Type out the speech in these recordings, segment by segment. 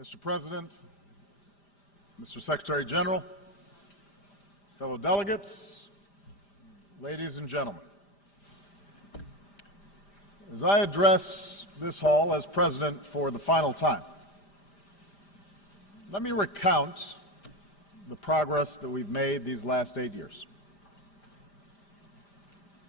Mr. President, Mr. Secretary General, fellow delegates, ladies and gentlemen. As I address this hall as President for the final time, let me recount the progress that we've made these last 8 years.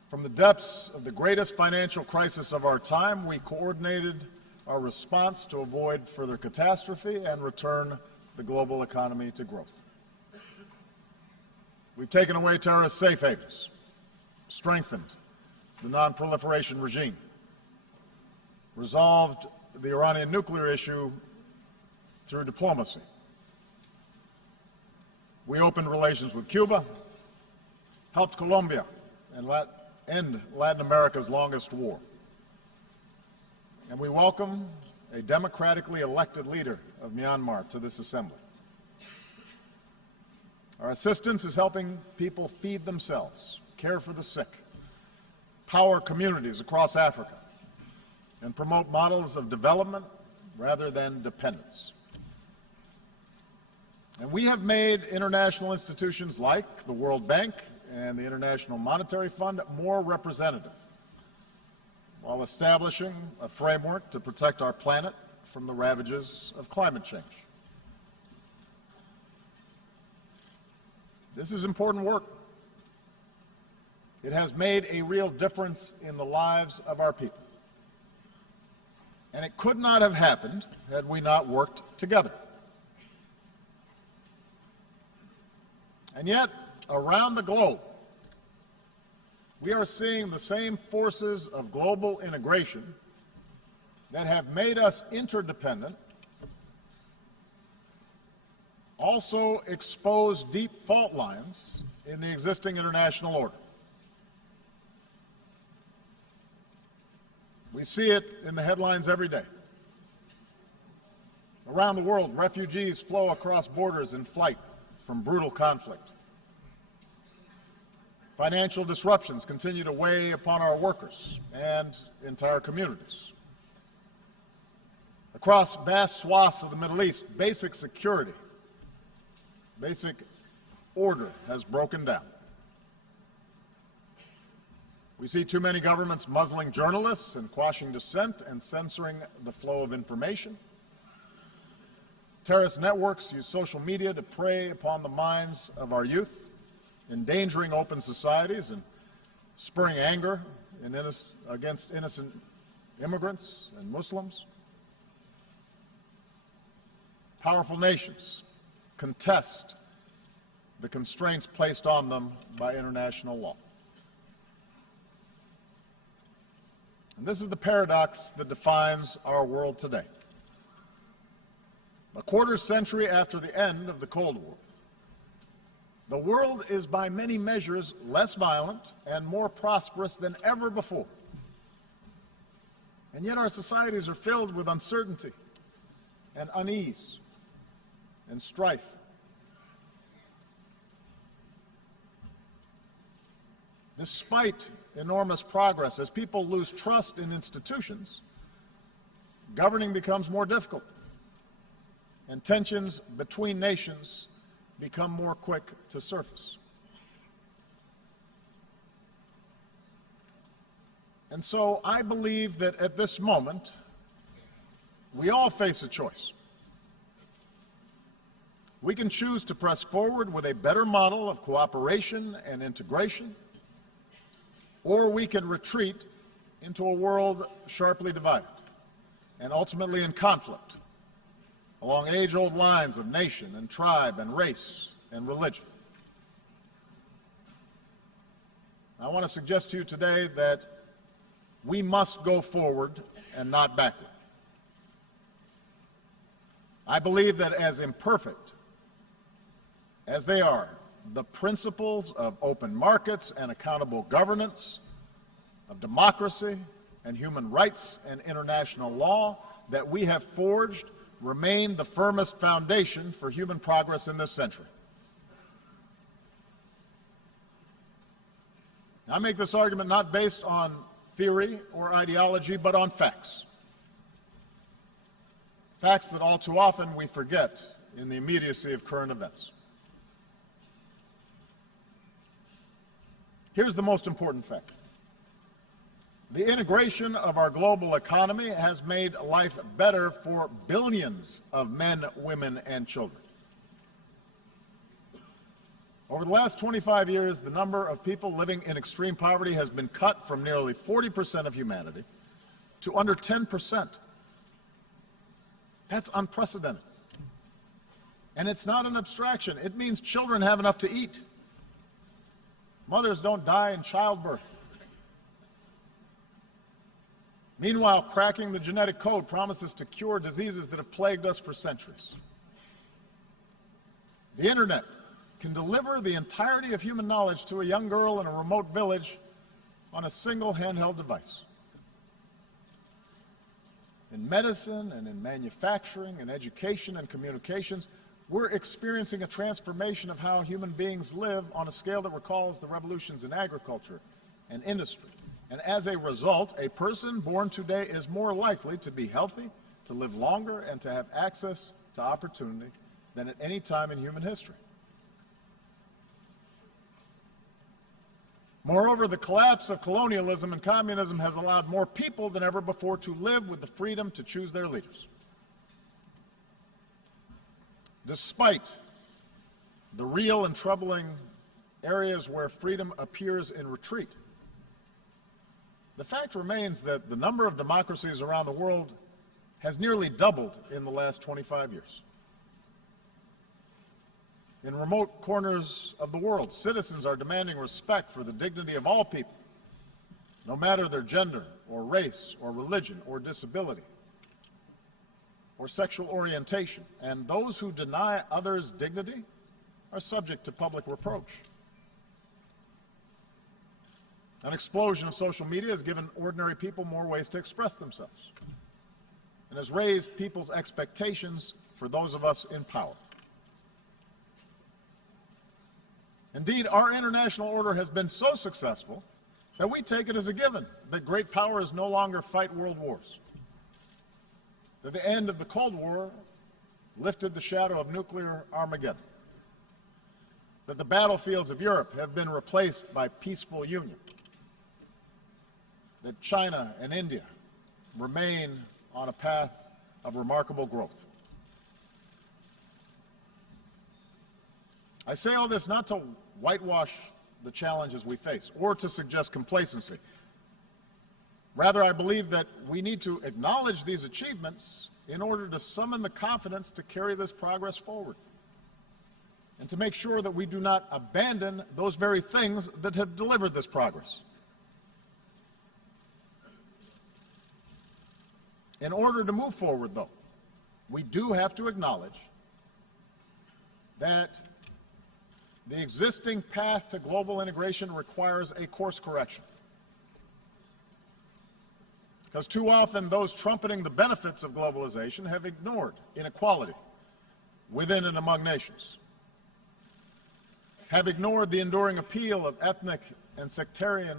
From the depths of the greatest financial crisis of our time, we coordinated our response to avoid further catastrophe and return the global economy to growth. We've taken away terrorist safe havens, strengthened the non-proliferation regime, resolved the Iranian nuclear issue through diplomacy. We opened relations with Cuba, helped Colombia end Latin America's longest war. And we welcome a democratically elected leader of Myanmar to this assembly. Our assistance is helping people feed themselves, care for the sick, power communities across Africa, and promote models of development rather than dependence. And we have made international institutions like the World Bank and the International Monetary Fund more representative, while establishing a framework to protect our planet from the ravages of climate change. This is important work. It has made a real difference in the lives of our people. And it could not have happened had we not worked together. And yet, around the globe, we are seeing the same forces of global integration that have made us interdependent also expose deep fault lines in the existing international order. We see it in the headlines every day. Around the world, refugees flow across borders in flight from brutal conflict. Financial disruptions continue to weigh upon our workers and entire communities. Across vast swaths of the Middle East, basic security, basic order has broken down. We see too many governments muzzling journalists and quashing dissent and censoring the flow of information. Terrorist networks use social media to prey upon the minds of our youth, endangering open societies and spurring anger against innocent immigrants and Muslims. Powerful nations contest the constraints placed on them by international law. And this is the paradox that defines our world today. A quarter century after the end of the Cold War, the world is by many measures less violent and more prosperous than ever before. And yet our societies are filled with uncertainty and unease and strife. Despite enormous progress, as people lose trust in institutions, governing becomes more difficult, and tensions between nations become more quick to surface. And so I believe that at this moment, we all face a choice. We can choose to press forward with a better model of cooperation and integration, or we can retreat into a world sharply divided and ultimately in conflict along age-old lines of nation and tribe and race and religion. I want to suggest to you today that we must go forward and not backward. I believe that as imperfect as they are, the principles of open markets and accountable governance, of democracy and human rights and international law that we have forged remain the firmest foundation for human progress in this century. I make this argument not based on theory or ideology, but on facts. Facts that all too often we forget in the immediacy of current events. Here's the most important fact. The integration of our global economy has made life better for billions of men, women, and children. Over the last 25 years, the number of people living in extreme poverty has been cut from nearly 40% of humanity to under 10%. That's unprecedented. And it's not an abstraction. It means children have enough to eat. Mothers don't die in childbirth. Meanwhile, cracking the genetic code promises to cure diseases that have plagued us for centuries. The Internet can deliver the entirety of human knowledge to a young girl in a remote village on a single handheld device. In medicine and in manufacturing and education and communications, we're experiencing a transformation of how human beings live on a scale that recalls the revolutions in agriculture and industry. And as a result, a person born today is more likely to be healthy, to live longer, and to have access to opportunity than at any time in human history. Moreover, the collapse of colonialism and communism has allowed more people than ever before to live with the freedom to choose their leaders. Despite the real and troubling areas where freedom appears in retreat, the fact remains that the number of democracies around the world has nearly doubled in the last 25 years. In remote corners of the world, citizens are demanding respect for the dignity of all people, no matter their gender or race or religion or disability or sexual orientation. And those who deny others dignity are subject to public reproach. An explosion of social media has given ordinary people more ways to express themselves and has raised people's expectations for those of us in power. Indeed, our international order has been so successful that we take it as a given that great powers no longer fight world wars, that the end of the Cold War lifted the shadow of nuclear Armageddon, that the battlefields of Europe have been replaced by peaceful union, that China and India remain on a path of remarkable growth. I say all this not to whitewash the challenges we face or to suggest complacency. Rather, I believe that we need to acknowledge these achievements in order to summon the confidence to carry this progress forward and to make sure that we do not abandon those very things that have delivered this progress. In order to move forward, though, we do have to acknowledge that the existing path to global integration requires a course correction. Because too often those trumpeting the benefits of globalization have ignored inequality within and among nations, have ignored the enduring appeal of ethnic and sectarian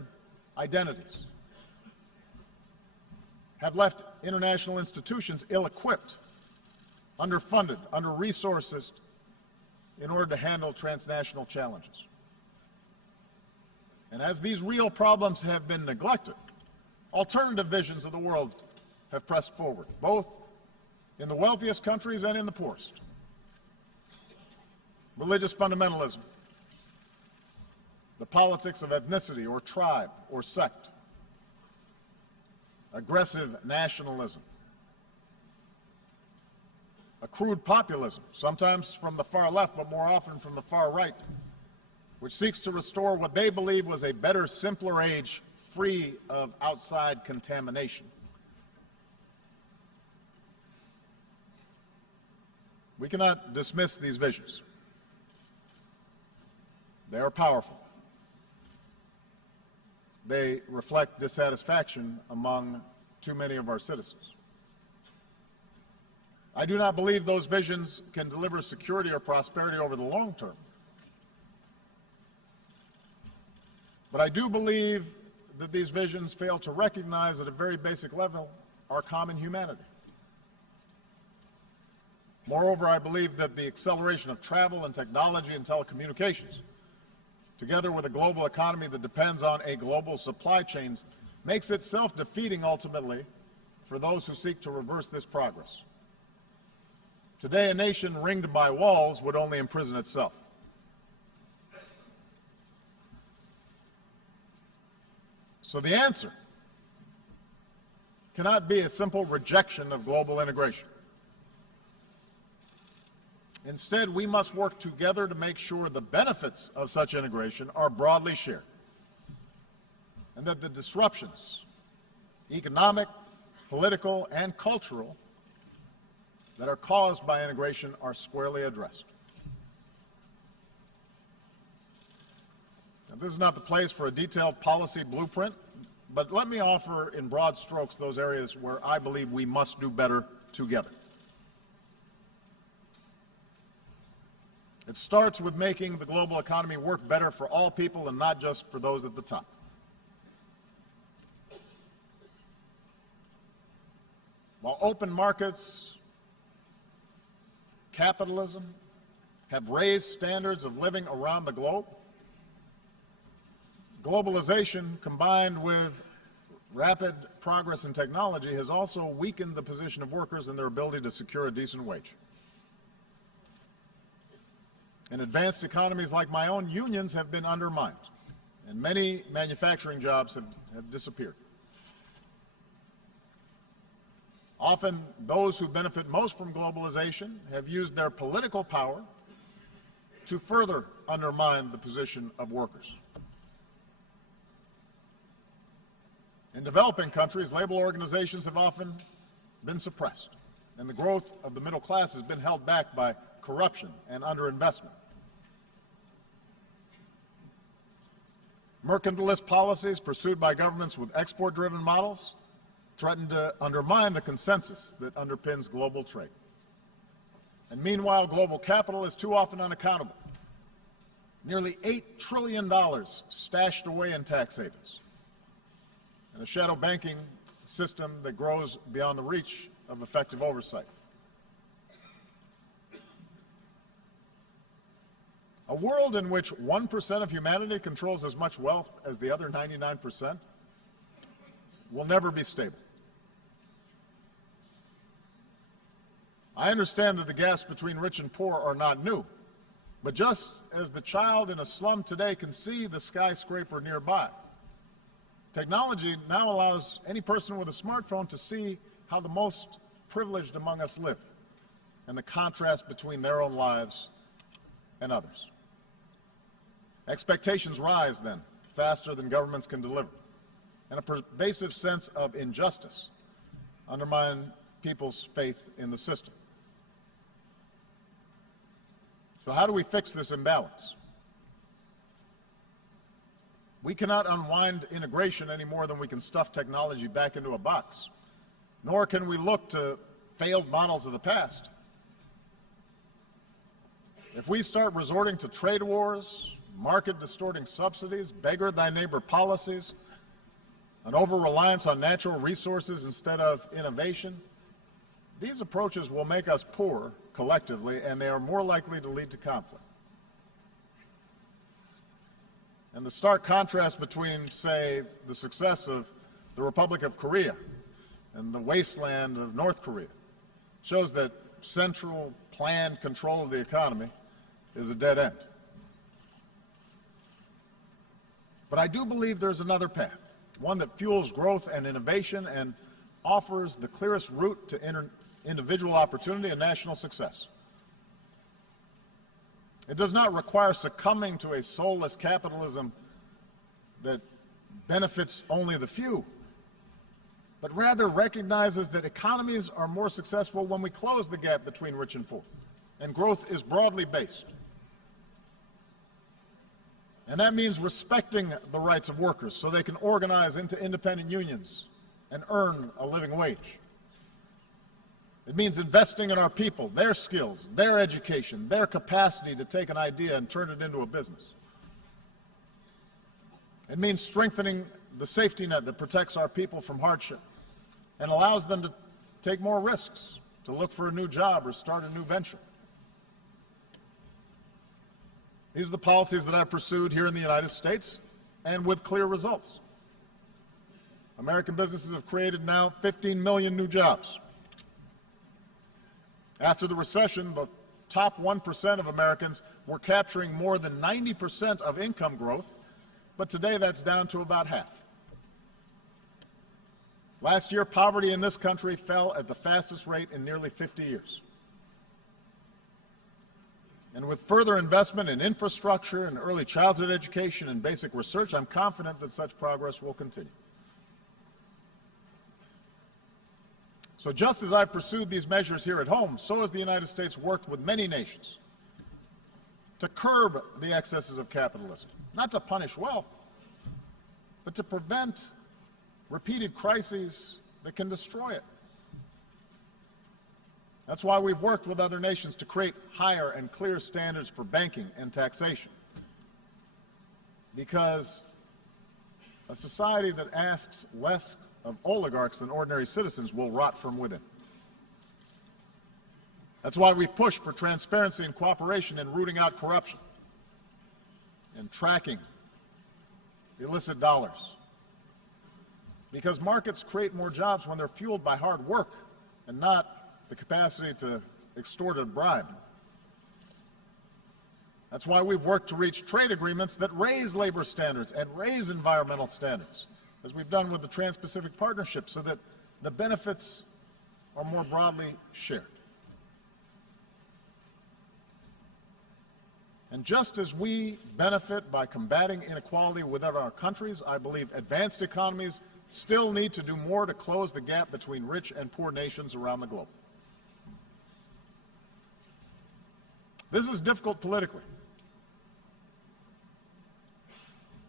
identities, have left international institutions ill-equipped, underfunded, under-resourced in order to handle transnational challenges. And as these real problems have been neglected, alternative visions of the world have pressed forward, both in the wealthiest countries and in the poorest. Religious fundamentalism, the politics of ethnicity or tribe or sect, aggressive nationalism, a crude populism, sometimes from the far left, but more often from the far right, which seeks to restore what they believe was a better, simpler age free of outside contamination. We cannot dismiss these visions. They are powerful. They reflect dissatisfaction among too many of our citizens. I do not believe those visions can deliver security or prosperity over the long term. But I do believe that these visions fail to recognize at a very basic level our common humanity. Moreover, I believe that the acceleration of travel and technology and telecommunications, together with a global economy that depends on a global supply chain, makes it self-defeating ultimately for those who seek to reverse this progress. Today, a nation ringed by walls would only imprison itself. So the answer cannot be a simple rejection of global integration. Instead, we must work together to make sure the benefits of such integration are broadly shared, and that the disruptions, economic, political, and cultural, that are caused by integration are squarely addressed. Now, this is not the place for a detailed policy blueprint, but let me offer in broad strokes those areas where I believe we must do better together. It starts with making the global economy work better for all people and not just for those at the top. While open markets, capitalism have raised standards of living around the globe, globalization combined with rapid progress in technology has also weakened the position of workers and their ability to secure a decent wage. In advanced economies like my own, unions have been undermined, and many manufacturing jobs have disappeared. Often, those who benefit most from globalization have used their political power to further undermine the position of workers. In developing countries, labor organizations have often been suppressed, and the growth of the middle class has been held back by corruption and underinvestment. Mercantilist policies pursued by governments with export-driven models threaten to undermine the consensus that underpins global trade. And meanwhile, global capital is too often unaccountable. Nearly $8 trillion stashed away in tax havens, and a shadow banking system that grows beyond the reach of effective oversight. A world in which 1% of humanity controls as much wealth as the other 99% will never be stable. I understand that the gaps between rich and poor are not new, but just as the child in a slum today can see the skyscraper nearby, technology now allows any person with a smartphone to see how the most privileged among us live and the contrast between their own lives and others. Expectations rise then, faster than governments can deliver, and a pervasive sense of injustice undermines people's faith in the system. So how do we fix this imbalance? We cannot unwind integration any more than we can stuff technology back into a box, nor can we look to failed models of the past. If we start resorting to trade wars, market-distorting subsidies, beggar-thy-neighbor policies, an over-reliance on natural resources instead of innovation, these approaches will make us poor collectively, and they are more likely to lead to conflict. And the stark contrast between, say, the success of the Republic of Korea and the wasteland of North Korea shows that central planned control of the economy is a dead end. But I do believe there's another path, one that fuels growth and innovation and offers the clearest route to individual opportunity and national success. It does not require succumbing to a soulless capitalism that benefits only the few, but rather recognizes that economies are more successful when we close the gap between rich and poor, and growth is broadly based. And that means respecting the rights of workers so they can organize into independent unions and earn a living wage. It means investing in our people, their skills, their education, their capacity to take an idea and turn it into a business. It means strengthening the safety net that protects our people from hardship and allows them to take more risks to look for a new job or start a new venture. These are the policies that I've pursued here in the United States, and with clear results. American businesses have created now 15 million new jobs. After the recession, the top 1% of Americans were capturing more than 90% of income growth, but today that's down to about half. Last year, poverty in this country fell at the fastest rate in nearly 50 years. And with further investment in infrastructure and early childhood education and basic research, I'm confident that such progress will continue. So just as I've pursued these measures here at home, so has the United States worked with many nations to curb the excesses of capitalism, not to punish wealth, but to prevent repeated crises that can destroy it. That's why we've worked with other nations to create higher and clear standards for banking and taxation. Because a society that asks less of oligarchs than ordinary citizens will rot from within. That's why we've pushed for transparency and cooperation in rooting out corruption and tracking illicit dollars. Because markets create more jobs when they're fueled by hard work and not the capacity to extort a bribe. That's why we've worked to reach trade agreements that raise labor standards and raise environmental standards, as we've done with the Trans-Pacific Partnership, so that the benefits are more broadly shared. And just as we benefit by combating inequality within our countries, I believe advanced economies still need to do more to close the gap between rich and poor nations around the globe. This is difficult politically.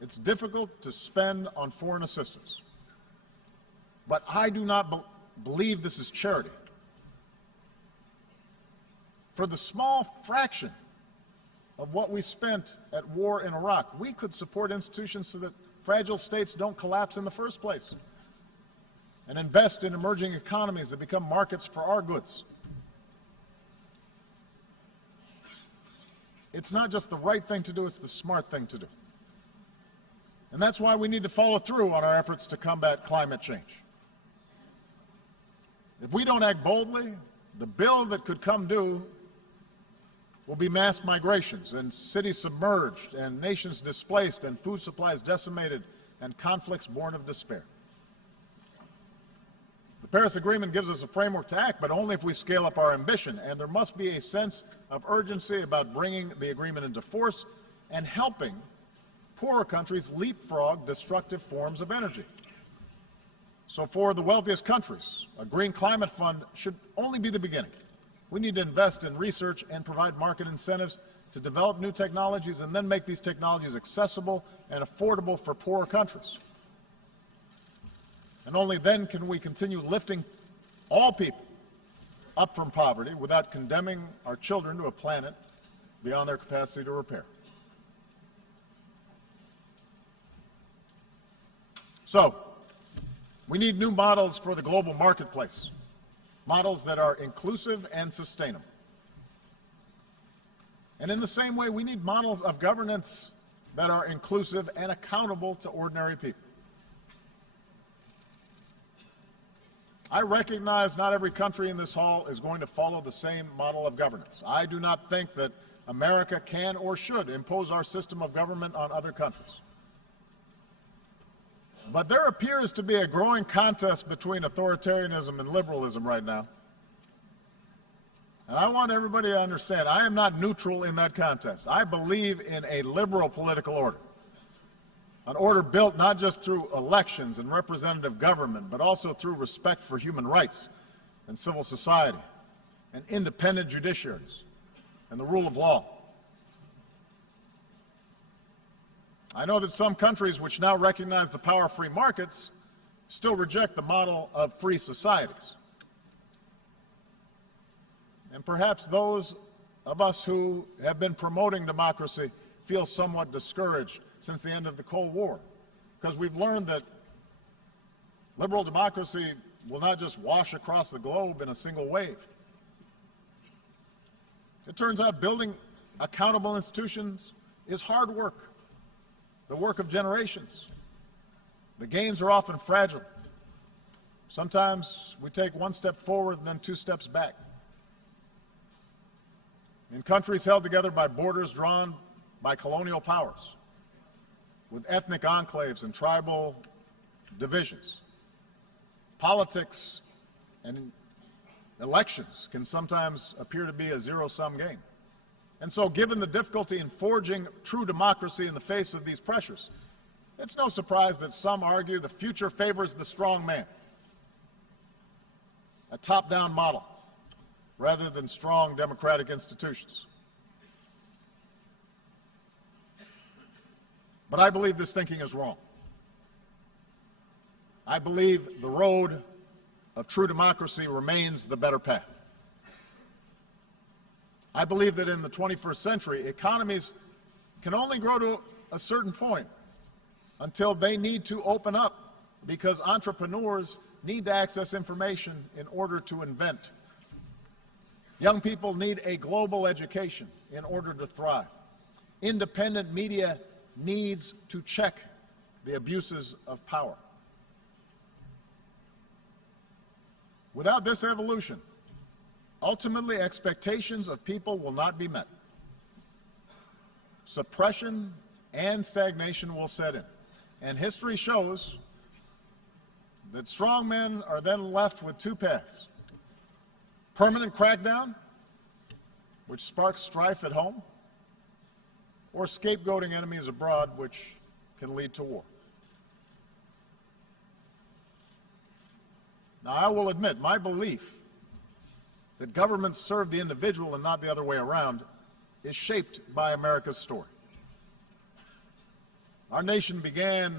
It's difficult to spend on foreign assistance. But I do not believe this is charity. For the small fraction of what we spent at war in Iraq, we could support institutions so that fragile states don't collapse in the first place, and invest in emerging economies that become markets for our goods. It's not just the right thing to do, it's the smart thing to do. And that's why we need to follow through on our efforts to combat climate change. If we don't act boldly, the bill that could come due will be mass migrations and cities submerged and nations displaced and food supplies decimated and conflicts born of despair. The Paris Agreement gives us a framework to act, but only if we scale up our ambition, and there must be a sense of urgency about bringing the agreement into force and helping poorer countries leapfrog destructive forms of energy. So for the wealthiest countries, a green climate fund should only be the beginning. We need to invest in research and provide market incentives to develop new technologies and then make these technologies accessible and affordable for poorer countries. And only then can we continue lifting all people up from poverty without condemning our children to a planet beyond their capacity to repair. So, we need new models for the global marketplace, models that are inclusive and sustainable. And in the same way, we need models of governance that are inclusive and accountable to ordinary people. I recognize not every country in this hall is going to follow the same model of governance. I do not think that America can or should impose our system of government on other countries. But there appears to be a growing contest between authoritarianism and liberalism right now. And I want everybody to understand, I am not neutral in that contest. I believe in a liberal political order. An order built not just through elections and representative government, but also through respect for human rights and civil society and independent judiciaries and the rule of law. I know that some countries which now recognize the power of free markets still reject the model of free societies. And perhaps those of us who have been promoting democracy feel somewhat discouraged since the end of the Cold War, because we've learned that liberal democracy will not just wash across the globe in a single wave. It turns out building accountable institutions is hard work, the work of generations. The gains are often fragile. Sometimes we take one step forward and then two steps back. In countries held together by borders drawn by colonial powers, with ethnic enclaves and tribal divisions, politics and elections can sometimes appear to be a zero-sum game. And so, given the difficulty in forging true democracy in the face of these pressures, it's no surprise that some argue the future favors the strong man, a top-down model, rather than strong democratic institutions. But I believe this thinking is wrong. I believe the road of true democracy remains the better path. I believe that in the 21st century, economies can only grow to a certain point until they need to open up, because entrepreneurs need to access information in order to invent. Young people need a global education in order to thrive. Independent media needs to check the abuses of power. Without this evolution, ultimately expectations of people will not be met. Suppression and stagnation will set in. And history shows that strong men are then left with two paths: permanent crackdown, which sparks strife at home, or scapegoating enemies abroad, which can lead to war. Now, I will admit, my belief that governments serve the individual and not the other way around is shaped by America's story. Our nation began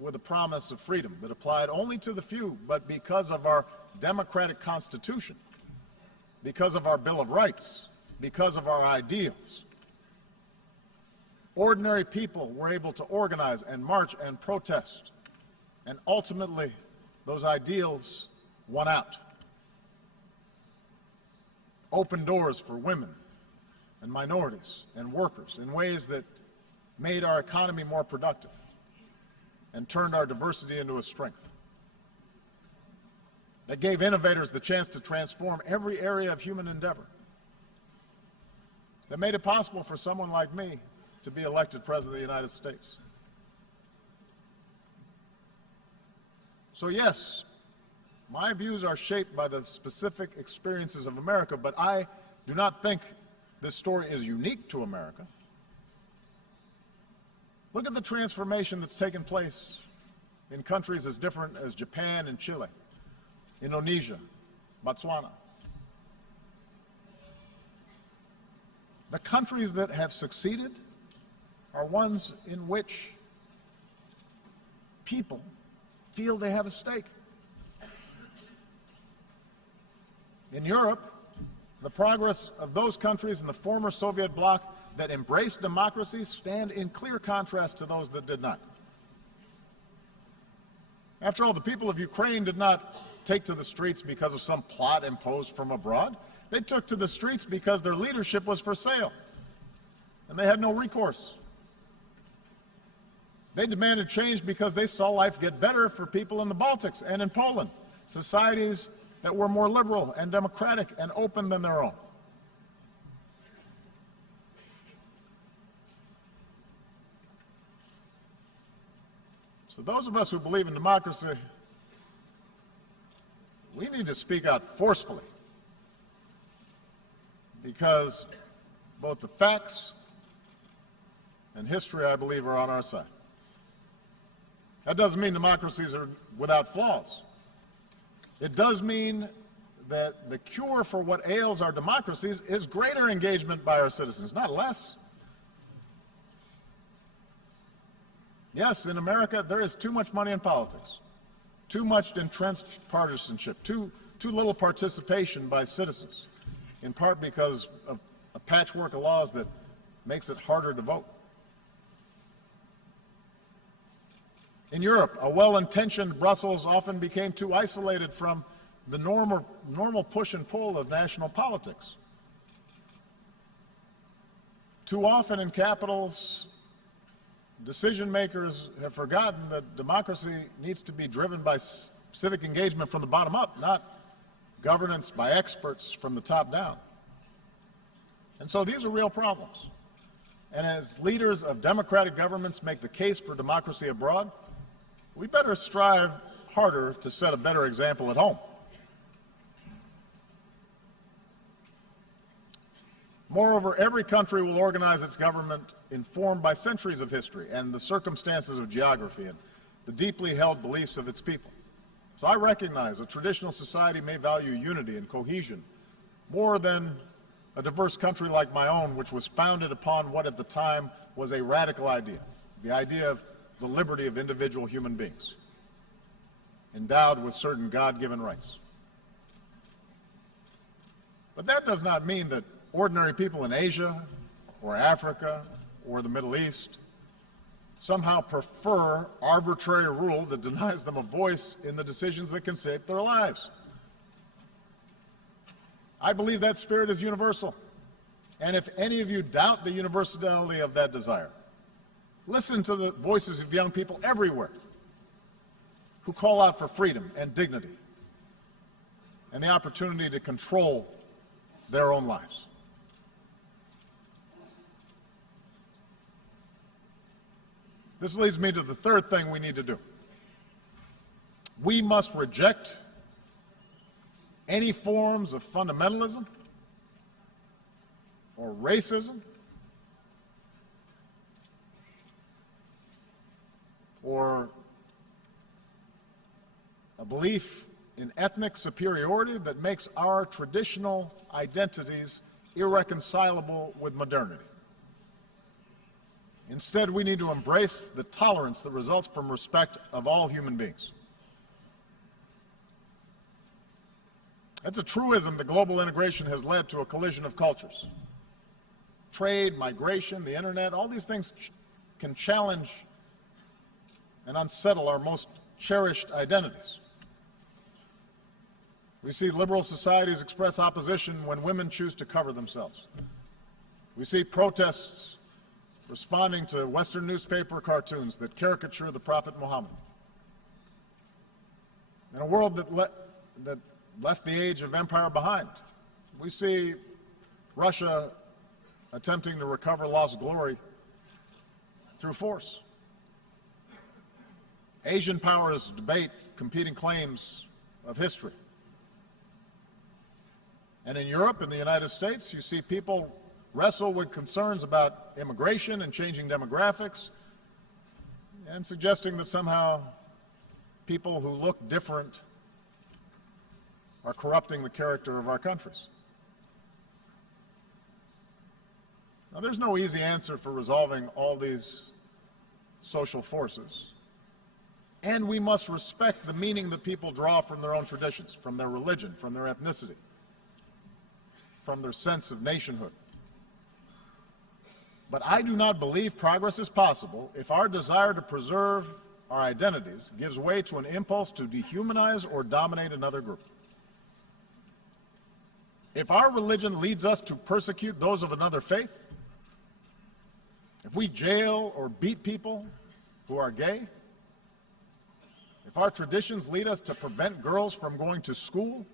with a promise of freedom that applied only to the few, but because of our democratic Constitution, because of our Bill of Rights, because of our ideals, ordinary people were able to organize and march and protest, and ultimately those ideals won out. Opened doors for women and minorities and workers in ways that made our economy more productive and turned our diversity into a strength. That gave innovators the chance to transform every area of human endeavor. That made it possible for someone like me to be elected President of the United States. So yes, my views are shaped by the specific experiences of America, but I do not think this story is unique to America. Look at the transformation that's taken place in countries as different as Japan and Chile, Indonesia, Botswana. The countries that have succeeded are ones in which people feel they have a stake. In Europe, the progress of those countries in the former Soviet bloc that embraced democracy stand in clear contrast to those that did not. After all, the people of Ukraine did not take to the streets because of some plot imposed from abroad. They took to the streets because their leadership was for sale, and they had no recourse. They demanded change because they saw life get better for people in the Baltics and in Poland, societies that were more liberal and democratic and open than their own. So those of us who believe in democracy, we need to speak out forcefully, because both the facts and history, I believe, are on our side. That doesn't mean democracies are without flaws. It does mean that the cure for what ails our democracies is greater engagement by our citizens, not less. Yes, in America, there is too much money in politics, too much entrenched partisanship, too little participation by citizens, in part because of a patchwork of laws that makes it harder to vote. In Europe, a well-intentioned Brussels often became too isolated from the normal push and pull of national politics. Too often in capitals, decision makers have forgotten that democracy needs to be driven by civic engagement from the bottom up, not governance by experts from the top down. And so these are real problems. And as leaders of democratic governments make the case for democracy abroad, we better strive harder to set a better example at home. Moreover, every country will organize its government informed by centuries of history and the circumstances of geography and the deeply held beliefs of its people. So I recognize a traditional society may value unity and cohesion more than a diverse country like my own, which was founded upon what at the time was a radical idea, the idea of the liberty of individual human beings, endowed with certain God-given rights. But that does not mean that ordinary people in Asia or Africa or the Middle East somehow prefer arbitrary rule that denies them a voice in the decisions that can shape their lives. I believe that spirit is universal. And if any of you doubt the universality of that desire, listen to the voices of young people everywhere who call out for freedom and dignity and the opportunity to control their own lives. This leads me to the third thing we need to do. We must reject any forms of fundamentalism or racism or a belief in ethnic superiority that makes our traditional identities irreconcilable with modernity. Instead, we need to embrace the tolerance that results from respect of all human beings. It's a truism that global integration has led to a collision of cultures. Trade, migration, the internet, all these things can challenge and unsettle our most cherished identities. We see liberal societies express opposition when women choose to cover themselves. We see protests responding to Western newspaper cartoons that caricature the Prophet Muhammad. In a world that left the age of empire behind, we see Russia attempting to recover lost glory through force. Asian powers debate competing claims of history. And in Europe and the United States, you see people wrestle with concerns about immigration and changing demographics and suggesting that somehow people who look different are corrupting the character of our countries. Now, there's no easy answer for resolving all these social forces. And we must respect the meaning that people draw from their own traditions, from their religion, from their ethnicity, from their sense of nationhood. But I do not believe progress is possible if our desire to preserve our identities gives way to an impulse to dehumanize or dominate another group. If our religion leads us to persecute those of another faith, if we jail or beat people who are gay, if our traditions lead us to prevent girls from going to school,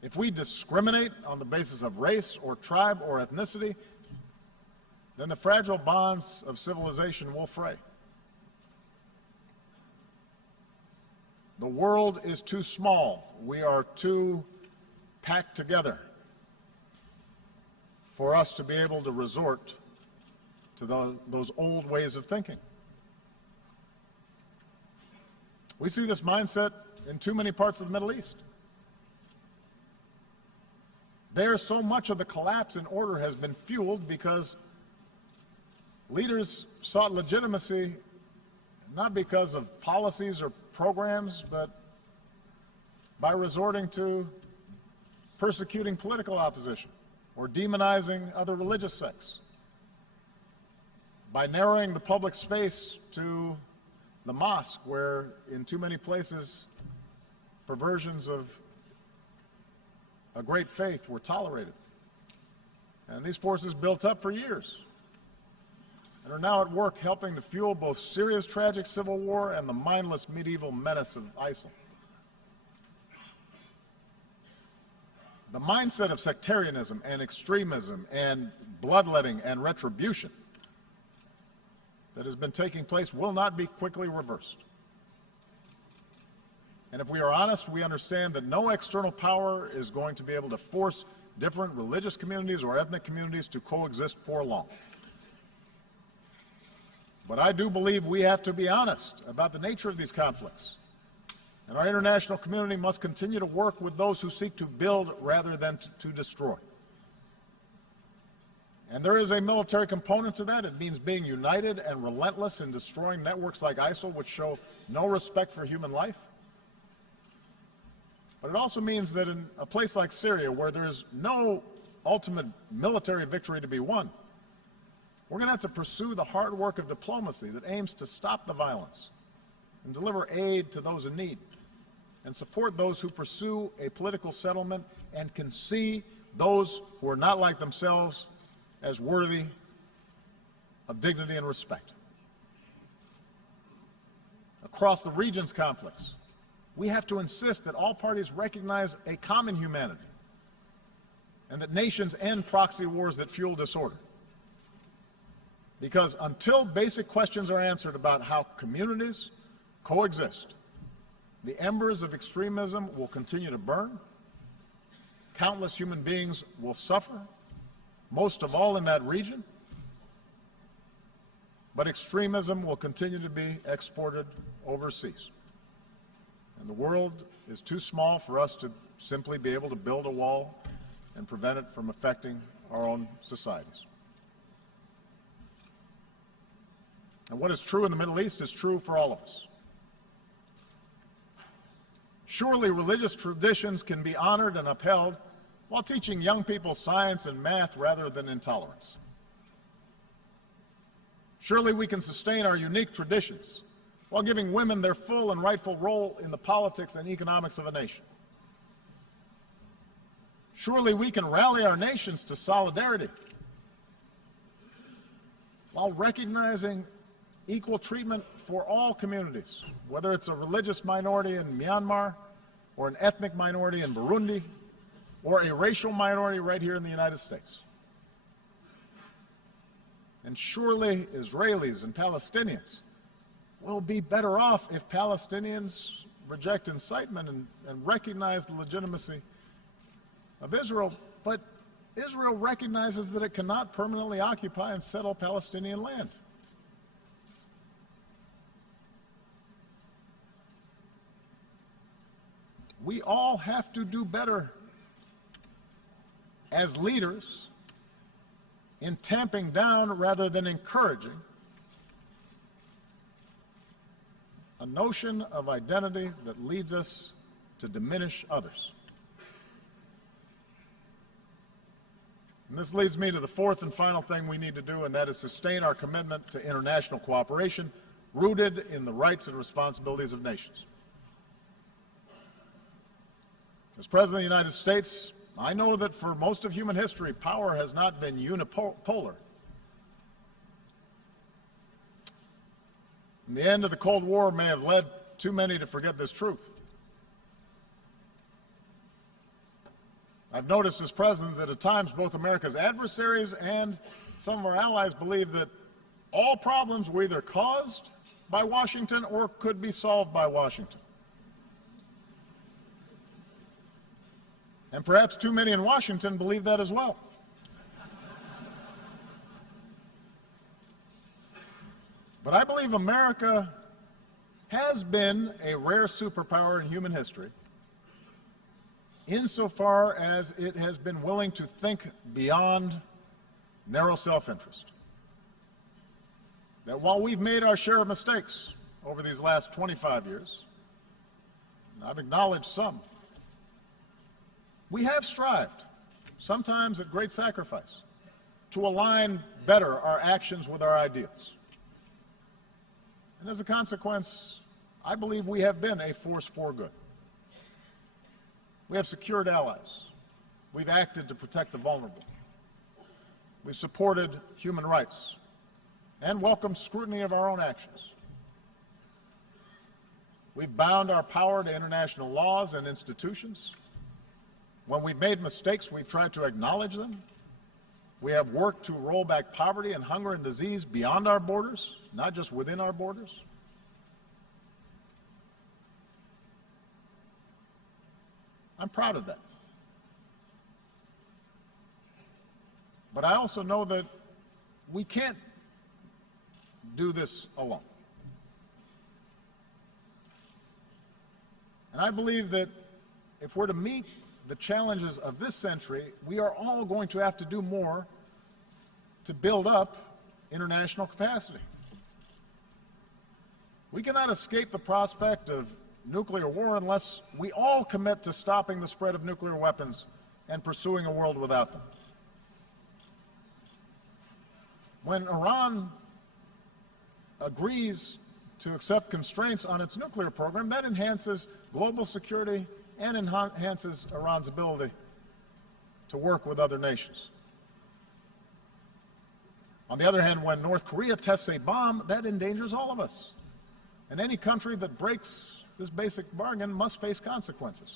if we discriminate on the basis of race or tribe or ethnicity, then the fragile bonds of civilization will fray. The world is too small. We are too packed together for us to be able to resort to those old ways of thinking. We see this mindset in too many parts of the Middle East. There, so much of the collapse in order has been fueled because leaders sought legitimacy not because of policies or programs, but by resorting to persecuting political opposition or demonizing other religious sects, by narrowing the public space to the mosque, where in too many places perversions of a great faith were tolerated. And these forces built up for years. and are now at work helping to fuel both Syria's tragic civil war and the mindless medieval menace of ISIL. The mindset of sectarianism and extremism and bloodletting and retribution that has been taking place will not be quickly reversed. And if we are honest, we understand that no external power is going to be able to force different religious communities or ethnic communities to coexist for long. But I do believe we have to be honest about the nature of these conflicts. And our international community must continue to work with those who seek to build rather than to destroy. And there is a military component to that. It means being united and relentless in destroying networks like ISIL, which show no respect for human life. But it also means that in a place like Syria, where there is no ultimate military victory to be won, we're going to have to pursue the hard work of diplomacy that aims to stop the violence and deliver aid to those in need and support those who pursue a political settlement and can see those who are not like themselves as worthy of dignity and respect. Across the region's conflicts, we have to insist that all parties recognize a common humanity and that nations end proxy wars that fuel disorder. Because until basic questions are answered about how communities coexist, the embers of extremism will continue to burn, countless human beings will suffer, most of all in that region, but extremism will continue to be exported overseas. And the world is too small for us to simply be able to build a wall and prevent it from affecting our own societies. And what is true in the Middle East is true for all of us. Surely religious traditions can be honored and upheld while teaching young people science and math rather than intolerance. Surely we can sustain our unique traditions while giving women their full and rightful role in the politics and economics of a nation. Surely we can rally our nations to solidarity while recognizing equal treatment for all communities, whether it's a religious minority in Myanmar or an ethnic minority in Burundi or a racial minority right here in the United States. And surely Israelis and Palestinians will be better off if Palestinians reject incitement and recognize the legitimacy of Israel. But Israel recognizes that it cannot permanently occupy and settle Palestinian land. We all have to do better as leaders in tamping down rather than encouraging a notion of identity that leads us to diminish others. And this leads me to the fourth and final thing we need to do, and that is sustain our commitment to international cooperation rooted in the rights and responsibilities of nations. As President of the United States, I know that for most of human history, power has not been unipolar. And the end of the Cold War may have led too many to forget this truth. I've noticed as president that at times both America's adversaries and some of our allies believe that all problems were either caused by Washington or could be solved by Washington. And perhaps too many in Washington believe that as well. But I believe America has been a rare superpower in human history insofar as it has been willing to think beyond narrow self-interest. That while we've made our share of mistakes over these last 25 years, and I've acknowledged some, we have strived, sometimes at great sacrifice, to align better our actions with our ideals. And as a consequence, I believe we have been a force for good. We have secured allies. We've acted to protect the vulnerable. We've supported human rights. and welcome scrutiny of our own actions. We've bound our power to international laws and institutions. When we've made mistakes, we've tried to acknowledge them. We have worked to roll back poverty and hunger and disease beyond our borders, not just within our borders. I'm proud of that. But I also know that we can't do this alone. And I believe that if we're to meet the challenges of this century, we are all going to have to do more to build up international capacity. We cannot escape the prospect of nuclear war unless we all commit to stopping the spread of nuclear weapons and pursuing a world without them. When Iran agrees to accept constraints on its nuclear program, that enhances global security and enhances Iran's ability to work with other nations. On the other hand, when North Korea tests a bomb, that endangers all of us. And any country that breaks this basic bargain must face consequences.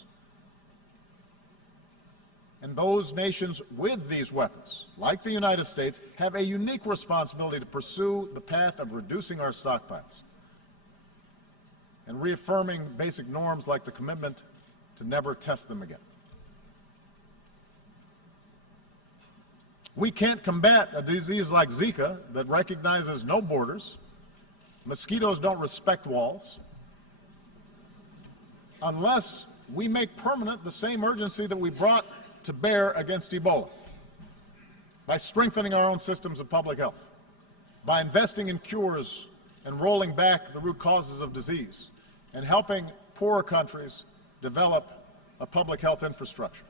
And those nations with these weapons, like the United States, have a unique responsibility to pursue the path of reducing our stockpiles and reaffirming basic norms like the commitment to never test them again. We can't combat a disease like Zika that recognizes no borders. Mosquitoes don't respect walls, unless we make permanent the same urgency that we brought to bear against Ebola, by strengthening our own systems of public health, by investing in cures and rolling back the root causes of disease, and helping poorer countries develop a public health infrastructure.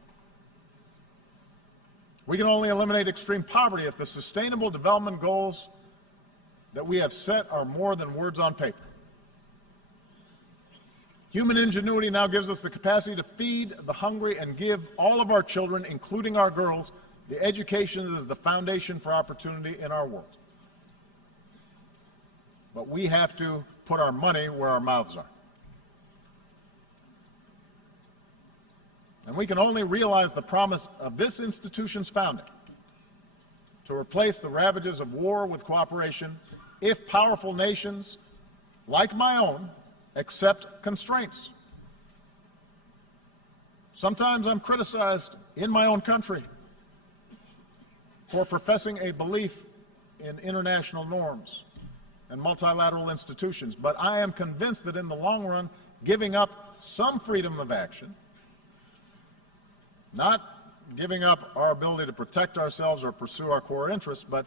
We can only eliminate extreme poverty if the sustainable development goals that we have set are more than words on paper. Human ingenuity now gives us the capacity to feed the hungry and give all of our children, including our girls, the education that is the foundation for opportunity in our world. But we have to put our money where our mouths are. And we can only realize the promise of this institution's founding, to replace the ravages of war with cooperation, if powerful nations, like my own, accept constraints. Sometimes I'm criticized in my own country for professing a belief in international norms and multilateral institutions, but I am convinced that in the long run, giving up some freedom of action, not giving up our ability to protect ourselves or pursue our core interests, but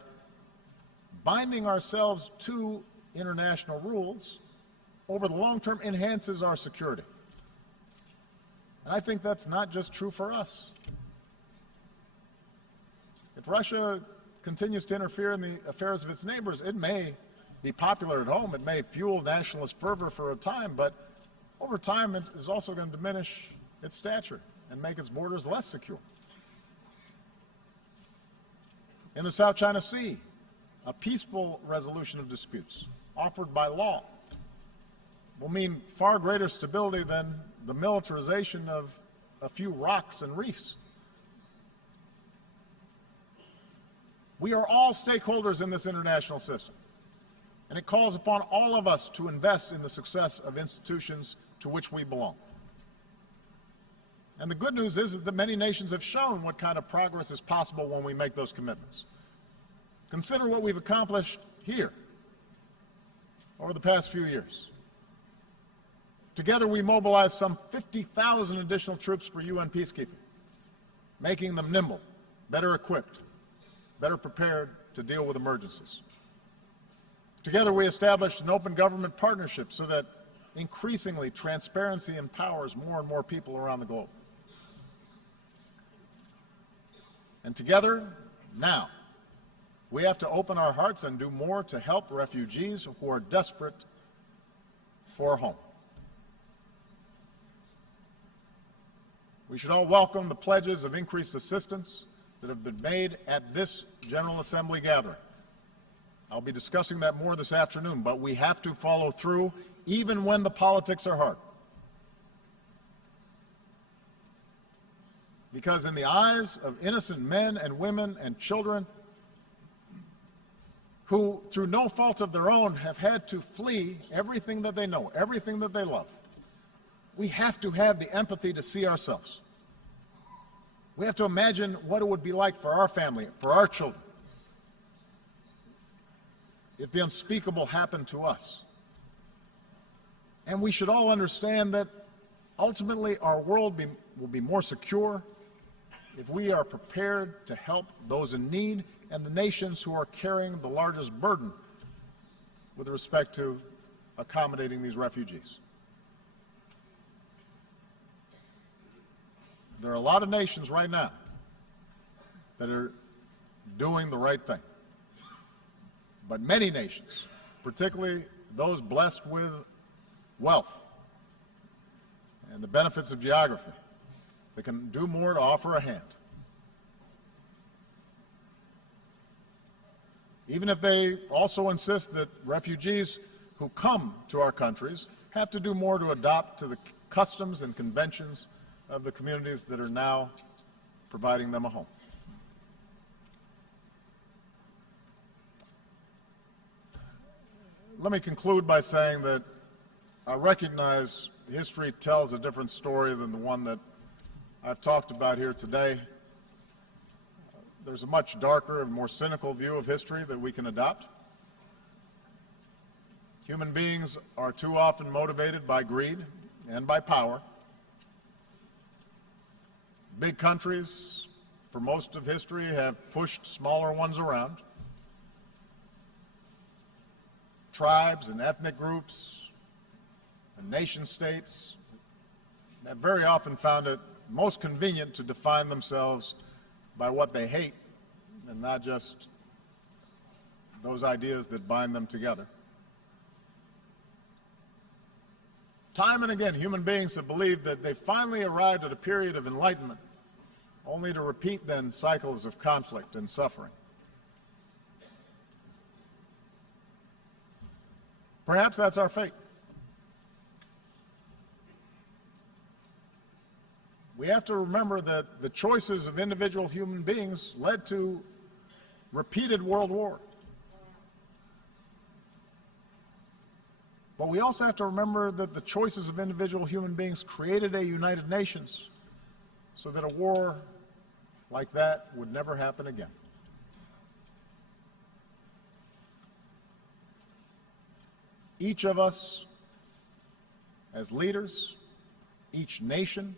binding ourselves to international rules over the long term enhances our security. And I think that's not just true for us. If Russia continues to interfere in the affairs of its neighbors, it may be popular at home, it may fuel nationalist fervor for a time, but over time it is also going to diminish its stature and make its borders less secure. In the South China Sea, a peaceful resolution of disputes offered by law will mean far greater stability than the militarization of a few rocks and reefs. We are all stakeholders in this international system, and it calls upon all of us to invest in the success of institutions to which we belong. And the good news is that many nations have shown what kind of progress is possible when we make those commitments. Consider what we've accomplished here over the past few years. Together we mobilized some 50,000 additional troops for UN peacekeeping, making them nimble, better equipped, better prepared to deal with emergencies. Together we established an open government partnership so that increasingly transparency empowers more and more people around the globe. And together, now, we have to open our hearts and do more to help refugees who are desperate for a home. We should all welcome the pledges of increased assistance that have been made at this General Assembly gathering. I'll be discussing that more this afternoon, but we have to follow through even when the politics are hard. Because in the eyes of innocent men and women and children who, through no fault of their own, have had to flee everything that they know, everything that they love, we have to have the empathy to see ourselves. We have to imagine what it would be like for our family, for our children, if the unspeakable happened to us. And we should all understand that ultimately our world will be more secure if we are prepared to help those in need and the nations who are carrying the largest burden with respect to accommodating these refugees. There are a lot of nations right now that are doing the right thing. But many nations, particularly those blessed with wealth and the benefits of geography, they can do more to offer a hand. Even if they also insist that refugees who come to our countries have to do more to adopt to the customs and conventions of the communities that are now providing them a home. Let me conclude by saying that I recognize history tells a different story than the one that I've talked about here today. There's a much darker and more cynical view of history that we can adopt. Human beings are too often motivated by greed and by power. Big countries, for most of history, have pushed smaller ones around. Tribes and ethnic groups and nation-states have very often found it most convenient to define themselves by what they hate and not just those ideas that bind them together. Time and again, human beings have believed that they finally arrived at a period of enlightenment, only to repeat then cycles of conflict and suffering. Perhaps that's our fate. We have to remember that the choices of individual human beings led to repeated world wars. But we also have to remember that the choices of individual human beings created a United Nations so that a war like that would never happen again. Each of us, as leaders, each nation,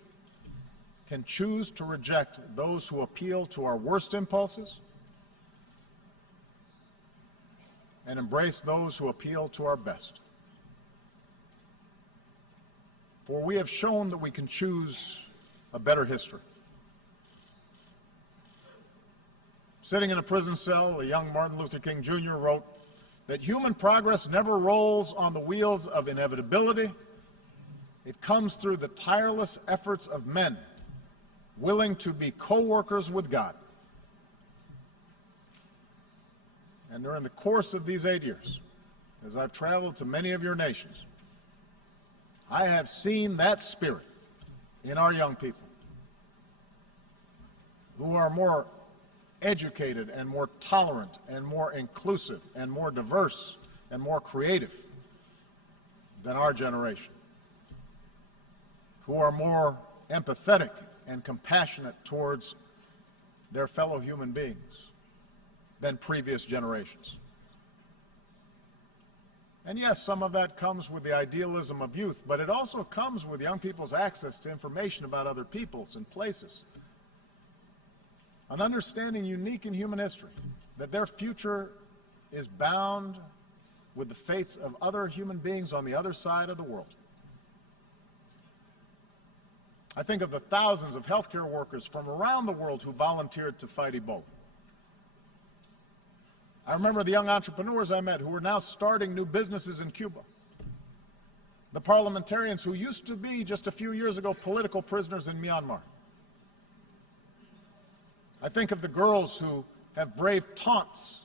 can choose to reject those who appeal to our worst impulses and embrace those who appeal to our best. For we have shown that we can choose a better history. Sitting in a prison cell, a young Martin Luther King Jr. wrote that human progress never rolls on the wheels of inevitability. It comes through the tireless efforts of men willing to be co-workers with God. And during the course of these 8 years, as I've traveled to many of your nations, I have seen that spirit in our young people who are more educated and more tolerant and more inclusive and more diverse and more creative than our generation, who are more empathetic and compassionate towards their fellow human beings than previous generations. And yes, some of that comes with the idealism of youth, but it also comes with young people's access to information about other peoples and places. An understanding unique in human history, that their future is bound with the fates of other human beings on the other side of the world. I think of the thousands of healthcare workers from around the world who volunteered to fight Ebola. I remember the young entrepreneurs I met who are now starting new businesses in Cuba. The parliamentarians who used to be, just a few years ago, political prisoners in Myanmar. I think of the girls who have braved taunts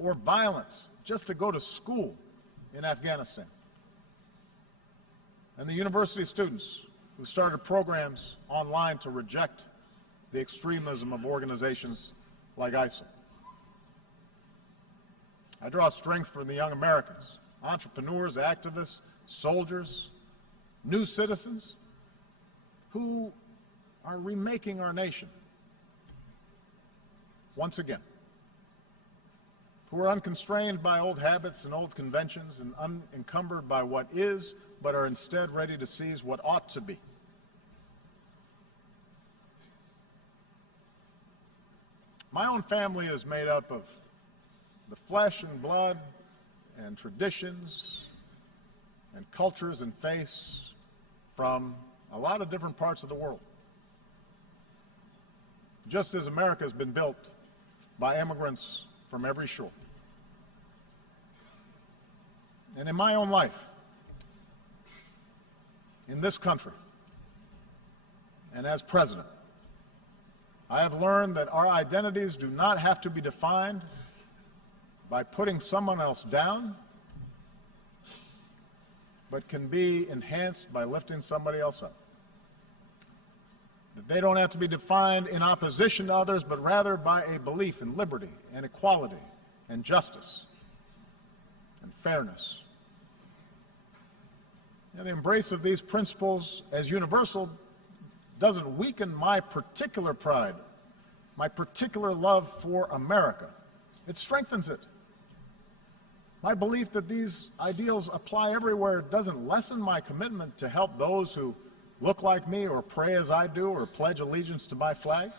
or violence just to go to school in Afghanistan. And the university students who started programs online to reject the extremism of organizations like ISIL. I draw strength from the young Americans, entrepreneurs, activists, soldiers, new citizens who are remaking our nation once again, who are unconstrained by old habits and old conventions and unencumbered by what is, but are instead ready to seize what ought to be. My own family is made up of the flesh and blood and traditions and cultures and faiths from a lot of different parts of the world. Just as America has been built by immigrants from every shore. And in my own life, in this country, and as president, I have learned that our identities do not have to be defined by putting someone else down, but can be enhanced by lifting somebody else up. That they don't have to be defined in opposition to others, but rather by a belief in liberty and equality and justice and fairness. And the embrace of these principles as universal doesn't weaken my particular pride, my particular love for America. It strengthens it. My belief that these ideals apply everywhere doesn't lessen my commitment to help those who look like me or pray as I do or pledge allegiance to my flag.